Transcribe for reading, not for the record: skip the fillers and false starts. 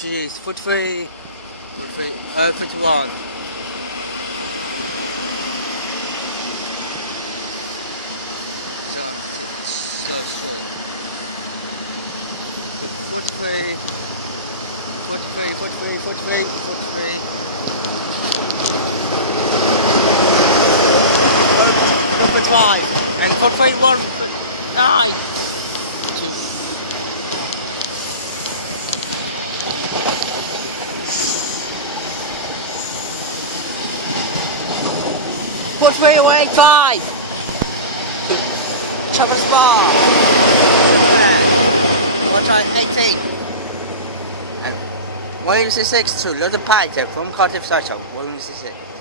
Jeez, 43, 51. So, 43, 43, 43, 43. 5 and 41. Nice. 4385. Travis Bar. 18. And 166 to Little Pike from Cardiff Social. 166.